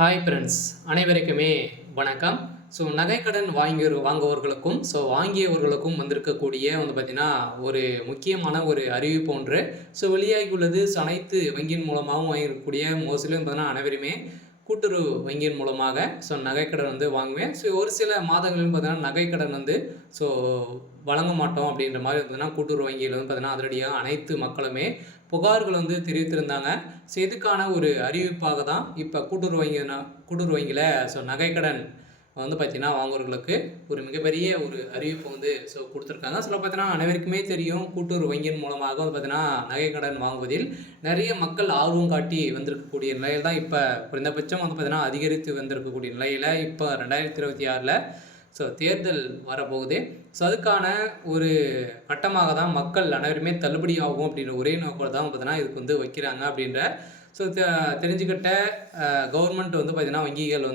Hi friends, அனைவருக்குமே வணக்கம். So நகைக்கடன் வாங்குவவர்களுக்கும் வாங்கியவர்களுக்கும் வந்திருக்கக்கூடிய பார்த்தீங்கன்னா ஒரு முக்கியமான ஒரு அறிவிப்பு ஒன்று வெளியாகியுள்ளது. அனைத்து வங்கியின் மூலமாகவும் வாங்கியிருக்கக்கூடிய மோஸ்ட்லி பார்த்தீங்கன்னா அனைவருமே கூட்டுறவு வங்கியின் மூலமாக நகைக்கடன் வாங்குவேன். ஒரு சில மாதங்களும் பார்த்தீங்கன்னா நகைக்கடன் ஸோ வழங்க மாட்டோம் அப்படின்ற மாதிரி பார்த்தீங்கன்னா கூட்டுறவு வங்கியில் பார்த்தீங்கன்னா அதிரடியாக அனைத்து மக்களுமே புகார்கள் தெரிவித்திருந்தாங்க. இதுக்கான ஒரு அறிவிப்பாக தான் இப்போ கூட்டுறவு வங்கியில் நகைக்கடன் பார்த்தீங்கன்னா வாங்குவர்களுக்கு ஒரு மிகப்பெரிய ஒரு அறிவிப்பு கொடுத்துருக்காங்க. பார்த்தீங்கன்னா அனைவருக்குமே தெரியும், கூட்டுறவு வங்கியின் மூலமாக பார்த்தீங்கன்னா நகைக்கடன் வாங்குவதில் நிறைய மக்கள் ஆர்வம் காட்டி வந்திருக்கக்கூடிய நிலையில் தான் இப்போ குறைந்தபட்சம் பார்த்தீங்கன்னா அதிகரித்து வந்திருக்கக்கூடிய நிலையில் இப்போ 2026 தேர்தல் வரப்போகுது. அதுக்கான ஒரு கட்டமாக தான் மக்கள் அனைவருமே தள்ளுபடி ஆகும் அப்படின்ற ஒரே நோக்கோடு தான் பார்த்தீங்கன்னா இதுக்கு வைக்கிறாங்க அப்படின்ற தெரிஞ்சுக்கிட்ட கவர்மெண்ட் பார்த்தீங்கன்னா வங்கிகள்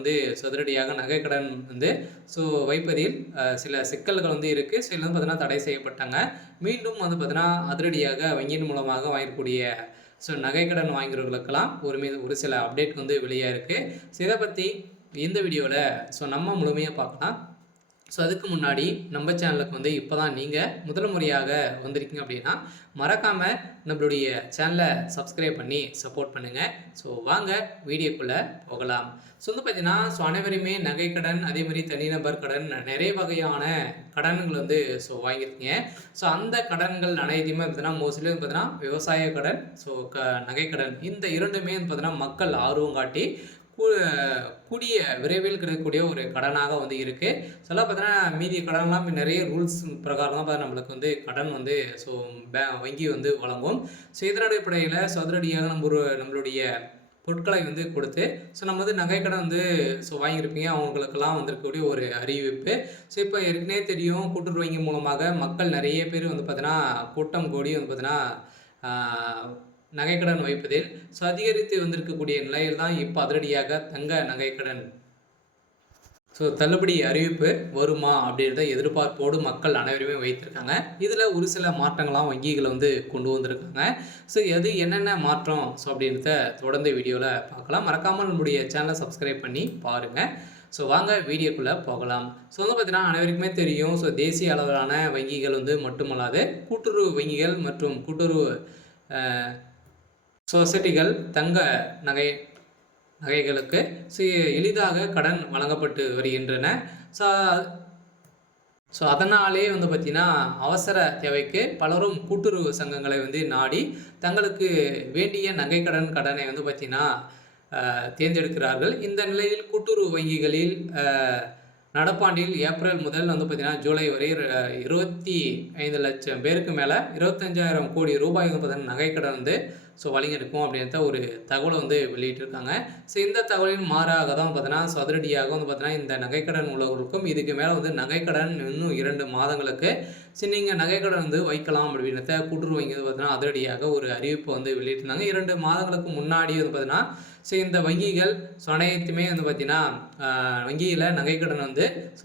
சதுரடியாக நகைக்கடன் வைப்பதில் சில சிக்கல்கள் இருக்குது. சில பார்த்தீங்கன்னா தடை செய்யப்பட்டாங்க. மீண்டும் பார்த்தீங்கன்னா அதிரடியாக வங்கியின் மூலமாக வாங்கக்கூடிய நகைக்கடன் வாங்குறவர்களுக்கெல்லாம் ஒரு சில அப்டேட் வெளியாக இருக்குது. இதை பற்றி இந்த வீடியோவில் நம்ம முழுமையாக பார்க்கலாம். அதுக்கு முன்னாடி நம்ம சேனலுக்கு இப்போ தான் நீங்கள் முதல் முறையாக வந்திருக்கீங்க அப்படின்னா மறக்காமல் நம்மளுடைய சேனலை சப்ஸ்கிரைப் பண்ணி சப்போர்ட் பண்ணுங்கள். வாங்க வீடியோக்குள்ளே போகலாம். பார்த்தீங்கன்னா அனைவருமே நகைக்கடன், அதே மாதிரி தனிநபர் கடன், நிறைய வகையான கடன்கள் வாங்கியிருக்கீங்க. அந்த கடன்கள் அனைத்தையுமே பார்த்தீங்கன்னா மோஸ்ட்லி பார்த்தீங்கன்னா விவசாய கடன், நகைக்கடன் இந்த இரண்டுமே பார்த்தீங்கன்னா மக்கள் ஆர்வம் காட்டி கூடிய விரைவில் கிடைக்கக்கூடிய ஒரு கடனாக இருக்குது. பார்த்தீங்கன்னா மீதி கடன்லாம் நிறைய ரூல்ஸ் பிரகாரம் தான் நம்மளுக்கு கடன் வங்கி வழங்கும். இதன் அடிப்படையில் அதிரடியாக நம்மளுடைய பொருட்களை கொடுத்து நம்ம நகைக்கடன் வாங்கியிருப்பீங்க. அவங்களுக்கெல்லாம் வந்திருக்கக்கூடிய ஒரு அறிவிப்பு. இப்போ ஏற்கனவே தெரியும், கூட்டுறவு வங்கி மூலமாக மக்கள் நிறைய பேர் பார்த்தீங்கன்னா கூட்டம் கூடி பார்த்தீங்கன்னா நகைக்கடன் வைப்பதில் அதிகரித்து வந்திருக்கக்கூடிய நிலையில் தான் இப்போ அதிரடியாக தங்க நகைக்கடன் தள்ளுபடி அறிவிப்பு வருமா அப்படின்றத எதிர்பார்ப்போடு மக்கள் அனைவருமே வைத்திருக்காங்க. இதில் ஒரு சில மாற்றங்கள்லாம் வங்கிகள் கொண்டு வந்திருக்காங்க. எது என்னென்ன மாற்றம் அப்படின்றத தொடர்ந்து வீடியோவில் பார்க்கலாம். மறக்காமல் நம்முடைய சேனலை சப்ஸ்கிரைப் பண்ணி பாருங்கள். வாங்க வீடியோக்குள்ளே போகலாம். பார்த்தீங்கன்னா அனைவருக்குமே தெரியும், தேசிய அளவிலான வங்கிகள் மட்டுமல்லாது கூட்டுறவு வங்கிகள் மற்றும் கூட்டுறவு சொசைட்டிகள் தங்க நகைகளுக்கு எளிதாக கடன் வழங்கப்பட்டு வருகின்றன. அதனாலே பார்த்திங்கன்னா அவசர தேவைக்கு பலரும் கூட்டுறவு சங்கங்களை நாடி தங்களுக்கு வேண்டிய கடனை பார்த்திங்கன்னா தேர்ந்தெடுக்கிறார்கள். இந்த நிலையில் கூட்டுறவு வங்கிகளில் நடப்பாண்டில் ஏப்ரல் முதல் பார்த்திங்கன்னா ஜூலை வரை 25 லட்சம் பேருக்கு மேலே 25,000 கோடி ரூபாய் பார்த்தீங்கன்னா நகைக்கடன் வழங்கியிருக்கும் அப்படின்ற ஒரு தகவலை வெளியிட்டிருக்காங்க. இந்த தகவலின் மாறாக தான் பார்த்தீங்கன்னா அதிரடியாக பார்த்தீங்கன்னா இந்த நகைக்கடன் உள்ளவர்களுக்கும் இதுக்கு மேலே நகைக்கடன் இன்னும் 2 மாதங்களுக்கு நீங்கள் நகைக்கடன் வைக்கலாம் அப்படின்றத கூட்டுறவு வங்கி பார்த்தீங்கன்னா அதிரடியாக ஒரு அறிவிப்பை வெளியிட்டிருந்தாங்க. 2 மாதங்களுக்கு முன்னாடி பார்த்தீங்கன்னா இந்த வங்கிகள் அனைத்துமே பார்த்தீங்கன்னா வங்கியில் நகைக்கடன்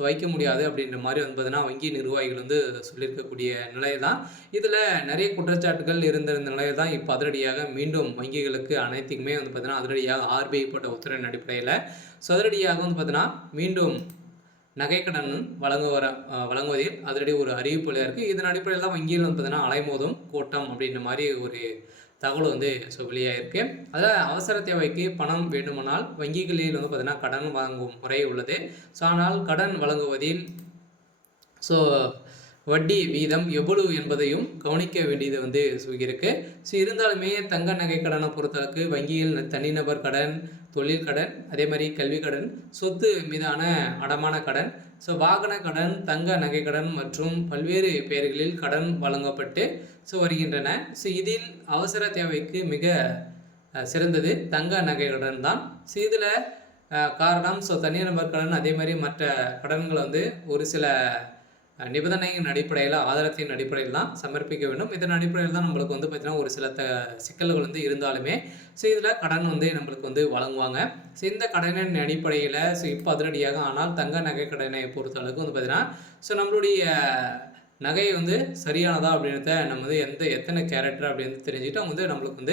வைக்க முடியாது அப்படின்ற மாதிரி பார்த்தீங்கன்னா வங்கி நிர்வாகிகள் சொல்லியிருக்கக்கூடிய நிலை தான். இதில் நிறைய குற்றச்சாட்டுகள் இருந்த நிலையில் தான் இப்போ அதிரடியாக மீண்டும் வங்கிகளுக்கு அனைத்துக்குமே பார்த்தீங்கன்னா அதிரடியாக RBI போட்ட உத்தரவின் அடிப்படையில் அதிரடியாக பார்த்தீங்கன்னா மீண்டும் நகைக்கடன் வழங்குவதில் அதிரடி ஒரு அறிவிப்புல இருக்குது. இதன் அடிப்படையில் தான் வங்கியில் பார்த்தீங்கன்னா அலைமோதும் கூட்டம் அப்படின்ற மாதிரி ஒரு தகவல் வெளியாயிருக்கு. அதில் அவசர தேவைக்கு பணம் வேண்டுமானால் வங்கிகளில் பார்த்தீங்கன்னா கடன் வாங்கும் முறை உள்ளது. ஆனால் கடன் வழங்குவதில் வட்டி வீதம் எவ்வளவு என்பதையும் கவனிக்க வேண்டியது இருக்கு. இருந்தாலுமே தங்க நகை கடனை பொறுத்தளவுக்கு வங்கியில் தனிநபர் கடன், தொழில் கடன், அதே மாதிரி கல்வி கடன், சொத்து மீதான அடமான கடன், வாகன கடன், தங்க நகை கடன் மற்றும் பல்வேறு பெயர்களில் கடன் வழங்கப்பட்டு வருகின்றன. இதில் அவசர தேவைக்கு மிக சிறந்தது தங்க நகை கடன் தான். இதில் காரணம் தனிநபர் கடன், அதே மாதிரி மற்ற கடன்களை ஒரு சில நிபந்தனையின் அடிப்படையில், ஆதாரத்தின் அடிப்படையில் தான் சமர்ப்பிக்க வேண்டும். இதன் அடிப்படையில் தான் நம்மளுக்கு பார்த்திங்கன்னா ஒரு சில சிக்கல்கள் இருந்தாலுமே இதில் கடன் நம்மளுக்கு வழங்குவாங்க. இந்த கடனின் அடிப்படையில் இப்போ அதிரடியாக ஆனால் தங்க நகை கடனை பொறுத்தளவுக்கு பார்த்திங்கன்னா நம்மளுடைய நகை சரியானதா அப்படின்றத நம்ம எத்தனை கேரக்டர் அப்படின்னு தெரிஞ்சுக்கிட்டு அவங்க நம்மளுக்கு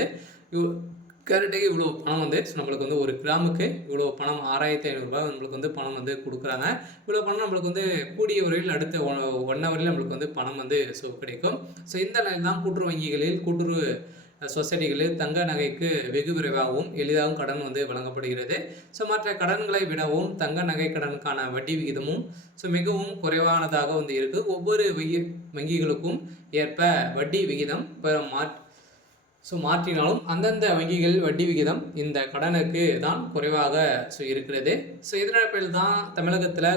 கேரட்டுக்கு இவ்வளோ பணம் வந்து நம்மளுக்கு வந்து ஒரு கிராமுக்கு இவ்வளோ பணம் 6500 நம்மளுக்கு வந்து பணம் வந்து கொடுக்குறாங்க. இவ்வளோ பணம் நம்மளுக்கு வந்து கூடிய விரைவில் அடுத்த 1 ஹவர்ல நம்மளுக்கு வந்து பணம் வந்து கிடைக்கும். இந்த நிலையில் தான் கூட்டுறவு வங்கிகளில் கூட்டுறவு சொசைட்டிகளில் தங்க நகைக்கு வெகு விரைவாகவும் எளிதாகவும் கடன் வந்து வழங்கப்படுகிறது. மற்ற கடன்களை விடவும் தங்க நகை கடனுக்கான வட்டி விகிதமும் மிகவும் குறைவானதாக வந்து இருக்குது. ஒவ்வொரு வங்கிகளுக்கும் ஏற்ப வட்டி விகிதம் மாற்றினாலும் அந்தந்த வங்கிகள் வட்டி விகிதம் இந்த கடனுக்கு தான் குறைவாக இருக்கிறது. இதன் தான் தமிழகத்தில்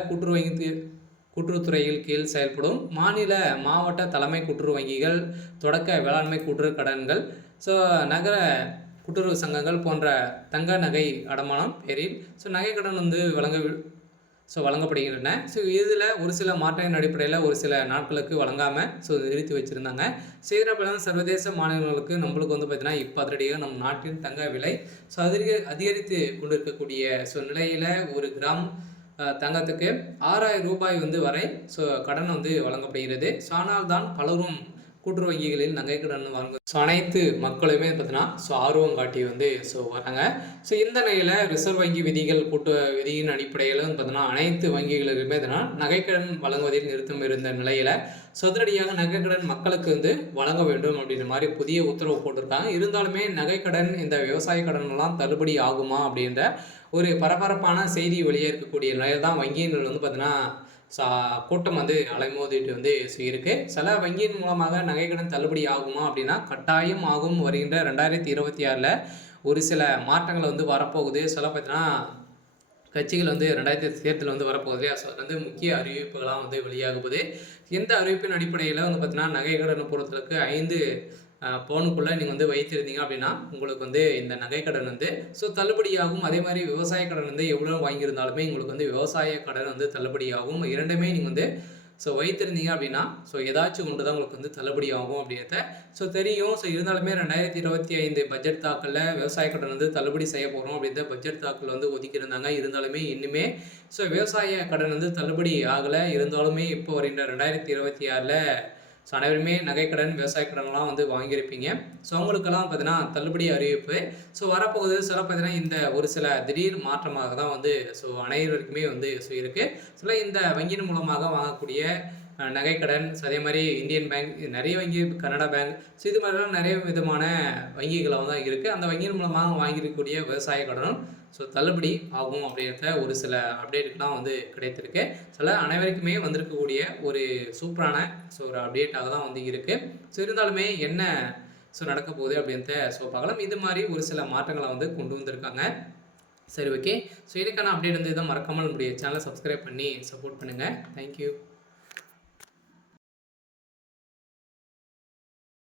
கூட்டுறவுத்துறையில் கீழ் செயல்படும் மாநில மாவட்ட தலைமை கூட்டுறவு வங்கிகள், தொடக்க வேளாண்மை கூட்டுறவு கடன்கள், நகர கூட்டுறவு சங்கங்கள் போன்ற தங்க நகை அடமானம் பேரில் நகை கடன் வந்து வழங்கப்படுகின்றன. இதில் ஒரு சில மாற்றத்தின் அடிப்படையில் ஒரு சில நாட்களுக்கு வழங்காமல் நிறுத்தி வச்சுருந்தாங்க. இதனால் சர்வதேச மாநிலங்களுக்கு நம்மளுக்கு வந்து பார்த்திங்கன்னா இப்போ அதிரடியாக நம் நாட்டின் தங்க விலை அதிகரித்து கொண்டிருக்கக்கூடிய நிலையில் ஒரு கிராம் தங்கத்துக்கு 6000 ரூபாய் வந்து வரை கடன் வந்து வழங்கப்படுகிறது. ஆனால் தான் பலரும் கூட்டுறவு வங்கிகளில் நகை கடன் வாங்க அனைத்து மக்களுமே பார்த்தீங்கன்னா ஆர்வம் காட்டி வந்து வராங்க. இந்த நிலையில் ரிசர்வ் வங்கி விதியின் அடிப்படையில் வந்து பார்த்தீங்கன்னா அனைத்து வங்கிகளுக்குமே நகைக்கடன் வழங்குவதில் நிறுத்தம் இருந்த நிலையில் அதிரடியாக நகைக்கடன் மக்களுக்கு வந்து வழங்க வேண்டும் அப்படின்ற மாதிரி புதிய உத்தரவு போட்டிருக்காங்க. இருந்தாலுமே நகைக்கடன் இந்த விவசாய கடன்லாம் தள்ளுபடி ஆகுமா அப்படின்ற ஒரு பரபரப்பான செய்தி வெளியே இருக்கக்கூடிய நிலையில் தான் வங்கியினர் வந்து பார்த்தீங்கன்னா கூட்டம் வந்து அலைமோதிட்டு வந்து இருக்கு. சில வங்கியின் மூலமாக நகைக்கடன் தள்ளுபடி ஆகுமா அப்படின்னா கட்டாயம் ஆகும். வருகின்ற 2026 ஒரு சில மாற்றங்கள் வந்து வரப்போகுது. பார்த்தீங்கன்னா கட்சிகள் வந்து 2000 தேர்தல் வந்து வரப்போகுது. வந்து முக்கிய அறிவிப்புகளாக வந்து வெளியாகுது. எந்த அறிவிப்பின் அடிப்படையில் வந்து பார்த்தீங்கன்னா நகைக்கடன் பொறுத்தளவுக்கு 5 பவுனுக்குள்ளே நீங்கள் வந்து வைத்திருந்தீங்க அப்படின்னா உங்களுக்கு வந்து இந்த நகைக்கடன் வந்து தள்ளுபடியாகும். அதே மாதிரி விவசாய கடன் வந்து எவ்வளோ வாங்கியிருந்தாலுமே உங்களுக்கு வந்து விவசாய கடன் வந்து தள்ளுபடியாகும். இரண்டுமே நீங்கள் வந்து வைத்திருந்தீங்க அப்படின்னா ஏதாச்சும் ஒன்று தான் உங்களுக்கு வந்து தள்ளுபடி ஆகும் அப்படின்றத தெரியும். இருந்தாலுமே 2025 பட்ஜெட் தாக்கலில் விவசாய கடன் வந்து தள்ளுபடி செய்ய போகிறோம் அப்படின்ற பட்ஜெட் தாக்கல் வந்து ஒதுக்கியிருந்தாங்க. இருந்தாலுமே இன்னுமே விவசாய கடன் வந்து தள்ளுபடி ஆகலை. இருந்தாலுமே இப்போ வருகின்ற 2026 அனைவருமே நகைக்கடன் விவசாய கடன்லாம் வந்து வாங்கியிருப்பீங்க. அவங்களுக்கெல்லாம் பார்த்தீங்கன்னா தள்ளுபடி அறிவிப்பு வரப்போகுது. பார்த்தீங்கன்னா இந்த ஒரு சில திடீர் மாற்றமாக தான் வந்து அனைவருக்குமே வந்து இருக்குது. இந்த வங்கியின் மூலமாக வாங்கக்கூடிய நகைக்கடன், அதே மாதிரி இந்தியன் பேங்க், நிறைய வங்கி, கனடா பேங்க், இது மாதிரிலாம் நிறைய விதமான வங்கிகளாக தான் இருக்குது. அந்த வங்கியின் மூலமாக வாங்கியிருக்கக்கூடிய விவசாய கடனும் தள்ளுபடி ஆகும் அப்படின்ற ஒரு சில அப்டேட்டுக்கெலாம் வந்து கிடைத்திருக்கு. அனைவருக்குமே வந்திருக்கக்கூடிய ஒரு சூப்பரான ஒரு அப்டேட்டாக தான் வந்து இருக்குது. இருந்தாலுமே என்ன நடக்க போகுது அப்படின்றத பார்க்கலாம். இது மாதிரி ஒரு சில மாற்றங்களை வந்து கொண்டு வந்திருக்காங்க. சரி, ஓகே. இதுக்கான அப்டேட் வந்து இதை மறக்காமல் நம்முடைய சேனலை சப்ஸ்கிரைப் பண்ணி சப்போர்ட் பண்ணுங்கள். தேங்க்யூ.